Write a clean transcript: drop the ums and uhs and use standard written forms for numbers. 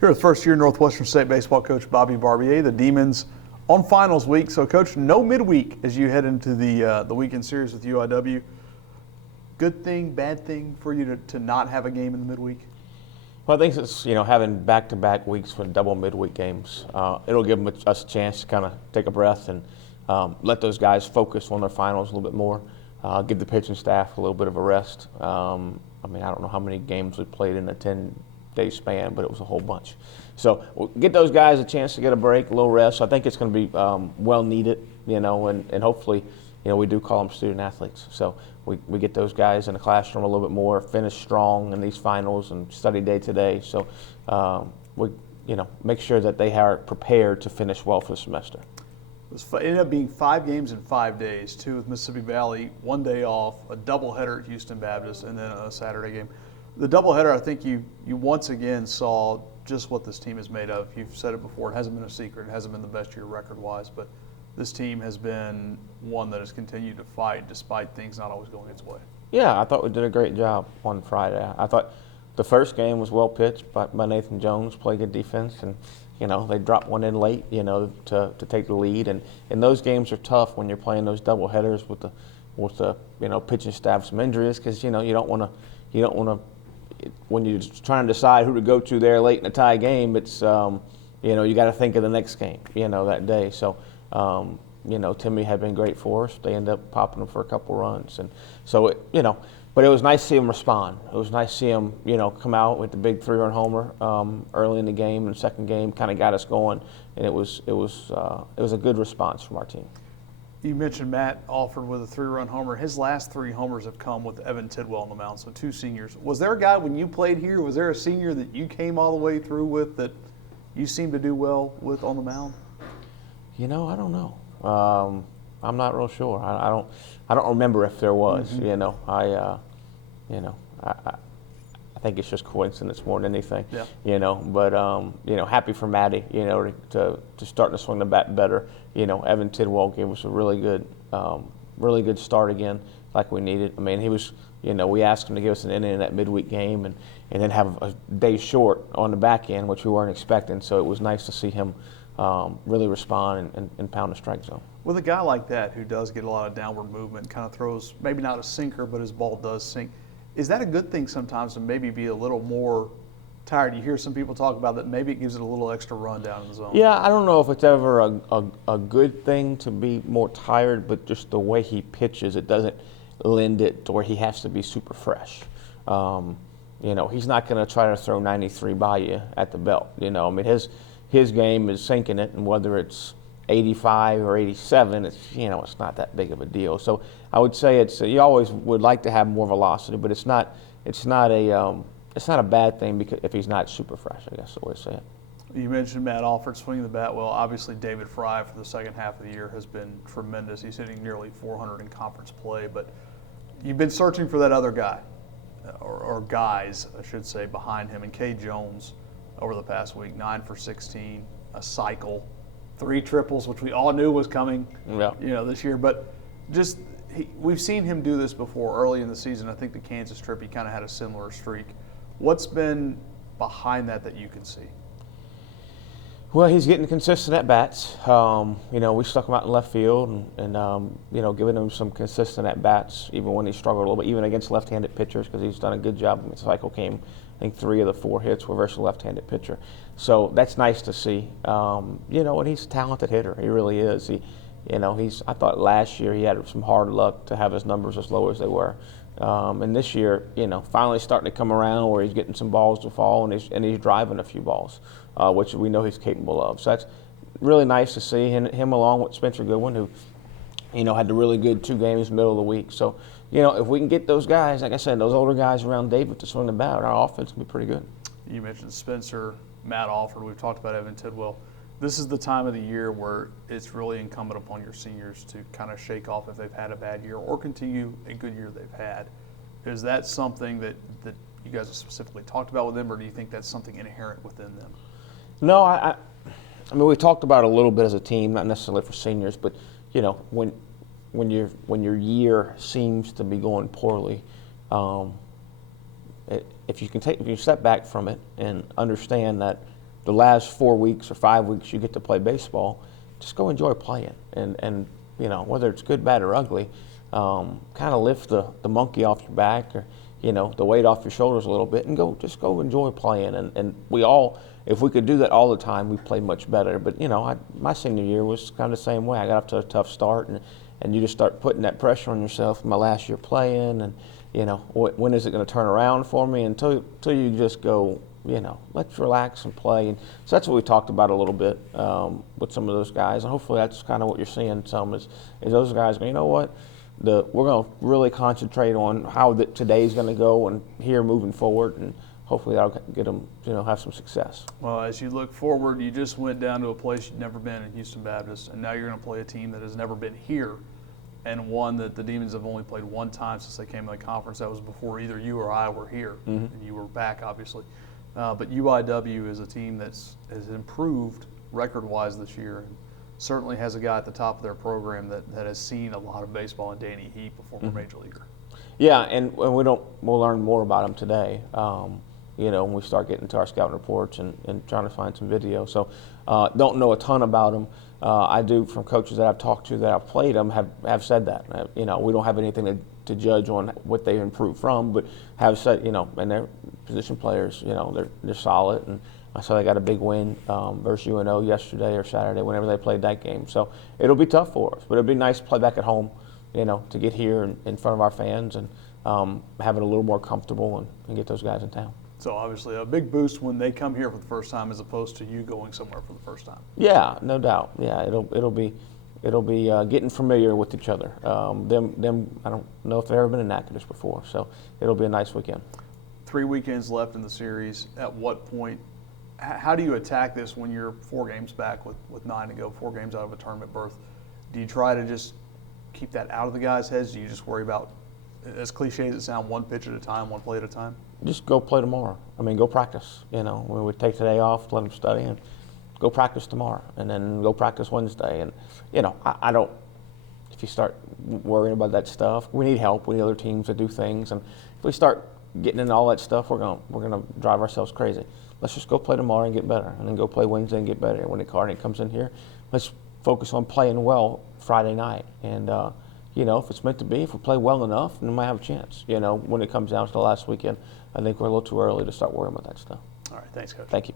Here with first-year Northwestern State baseball coach Bobby Barbier, the Demons on finals week. So, Coach, no midweek as you head into the weekend series with UIW. Good thing, bad thing for you to not have a game in the midweek? Well, I think it's, having back-to-back weeks with double midweek games, it'll give us a chance to kind of take a breath and let those guys focus on their finals a little bit more, give the pitching staff a little bit of a rest. I don't know how many games we played in a 10-day span, but it was a whole bunch. So we'll get those guys a chance to get a break, a little rest. So I think it's going to be well needed, and hopefully, we do call them student athletes. So we get those guys in the classroom a little bit more, finish strong in these finals and study day today. So we, make sure that they are prepared to finish well for the semester. It ended up being 5 games in 5 days, 2 with Mississippi Valley, 1 day off, a doubleheader at Houston Baptist, and then a Saturday game. The doubleheader, I think you once again saw just what this team is made of. You've said it before, it hasn't been a secret, it hasn't been the best year record-wise, but this team has been one that has continued to fight despite things not always going its way. Yeah, I thought we did a great job on Friday. I thought the first game was well pitched by Nathan Jones, played good defense, and they dropped one in late, to take the lead. And those games are tough when you're playing those double headers with the pitching staff some injuries, because you don't want to when you're trying to decide who to go to there late in a tie game. It's you got to think of the next game that day. So Timmy had been great for us. They ended up popping him for a couple runs, and so but it was nice to see him respond. It was nice to see him, come out with the big 3-run homer early in the game, and the second game kind of got us going, and it was a good response from our team. You mentioned Matt Alford with a 3-run homer. His last 3 homers have come with Evan Tidwell on the mound, so 2 seniors. Was there a guy when you played here, was there a senior that you came all the way through with that you seemed to do well with on the mound? I don't know. I'm not real sure. I don't remember if there was. Mm-hmm. I think it's just coincidence more than anything. Yeah. But happy for Matty. To start to swing the bat better. Evan Tidwell gave us a really good start again, like we needed. He was. We asked him to give us an inning in that midweek game, and then have a day short on the back end, which we weren't expecting. So it was nice to see him really respond and pound the strike zone. With a guy like that who does get a lot of downward movement, kind of throws maybe not a sinker, but his ball does sink. Is that a good thing sometimes to maybe be a little more tired? You hear some people talk about that maybe it gives it a little extra run down in the zone. Yeah, I don't know if it's ever a good thing to be more tired, but just the way he pitches, it doesn't lend it to where he has to be super fresh. He's not going to try to throw 93 by you at the belt. His game is sinking it, and whether it's 85 or 87, it's not that big of a deal. So I would say you always would like to have more velocity, but it's not a bad thing because if he's not super fresh, I guess the way to say it. You mentioned Matt Alford swinging the bat well. Obviously, David Fry for the second half of the year has been tremendous. He's hitting nearly 400 in conference play, but you've been searching for that other guy, or guys, I should say, behind him. And Kay Jones over the past week, 9 for 16, a cycle, 3 triples, which we all knew was coming, this year. But we've seen him do this before early in the season. I think the Kansas trip, he kind of had a similar streak. What's been behind that you can see? Well, he's getting consistent at bats. We stuck him out in left field and giving him some consistent at bats, even when he struggled a little bit, even against left-handed pitchers, because he's done a good job. The cycle came, I think 3 of the 4 hits were versus a left-handed pitcher. So that's nice to see. And he's a talented hitter. He really is. I thought last year he had some hard luck to have his numbers as low as they were. And this year, finally starting to come around where he's getting some balls to fall and he's driving a few balls, which we know he's capable of. So that's really nice to see him along with Spencer Goodwin, who, had the really good 2 games middle of the week. So, if we can get those guys, like I said, those older guys around David to swing the bat, our offense can be pretty good. You mentioned Spencer, Matt Alford. We've talked about Evan Tidwell. This is the time of the year where it's really incumbent upon your seniors to kind of shake off if they've had a bad year or continue a good year they've had. Is that something that you guys have specifically talked about with them, or do you think that's something inherent within them? No, I mean, we talked about it a little bit as a team, not necessarily for seniors, but when your year seems to be going poorly, if you step back from it and understand that the last 4 weeks or 5 weeks you get to play baseball, just go enjoy playing. And you know, whether it's good, bad, or ugly, kind of lift the monkey off your back, or you know, the weight off your shoulders a little bit, and just go enjoy playing. And we all, if we could do that all the time, we play much better. But you know, my senior year was kind of the same way. I got off to a tough start, and you just start putting that pressure on yourself. My last year playing, and you know, when is it going to turn around for me? Until you just go, you know, let's relax and play. And so that's what we talked about a little bit with some of those guys, and hopefully that's kind of what you're seeing. Some is those guys go, you know what, we're going to really concentrate on how today's going to go and here moving forward, and hopefully that'll get them, you know, have some success. Well, as you look forward, you just went down to a place you'd never been in, Houston Baptist, and now you're going to play a team that has never been here, and one that the Demons have only played one time since they came to the conference. That was before either you or I were here, and you were back, obviously. But UIW is a team has improved record-wise this year, and certainly has a guy at the top of their program that has seen a lot of baseball in Danny Heap, a former major leaguer. Yeah, and we'll learn more about him today. You know, when we start getting into our scouting reports and trying to find some video. So don't know a ton about him. I do, from coaches that I've talked to that I've played them, have said that. You know, we don't have anything to judge on what they've improved from, but have said, you know, and they're position players, you know, they're solid. And I saw they got a big win versus UNO yesterday or Saturday, whenever they played that game. So it'll be tough for us, but it'll be nice to play back at home, you know, to get here in front of our fans and have it a little more comfortable and get those guys in town. So obviously a big boost when they come here for the first time, as opposed to you going somewhere for the first time. Yeah, no doubt. Yeah, it'll be getting familiar with each other. Them I don't know if they've ever been in Natchitoches before, so it'll be a nice weekend. 3 weekends left in the series. At what point, how do you attack this when you're 4 games back with 9 to go, 4 games out of a tournament berth? Do you try to just keep that out of the guys' heads? Do you just worry about, as cliche as it sounds, one pitch at a time, one play at a time? Just go play tomorrow. I mean, go practice. You know, when we take today off, let them study, and go practice tomorrow, and then go practice Wednesday. And you know, I don't. If you start worrying about that stuff, we need help. We need other teams to do things, and if we start getting into all that stuff, we're gonna drive ourselves crazy. Let's just go play tomorrow and get better, and then go play Wednesday and get better. When Incarnate comes in here, let's focus on playing well Friday night. And you know, if it's meant to be, if we play well enough, then we might have a chance. You know, when it comes down to the last weekend, I think we're a little too early to start worrying about that stuff. All right, thanks, Coach. Thank you.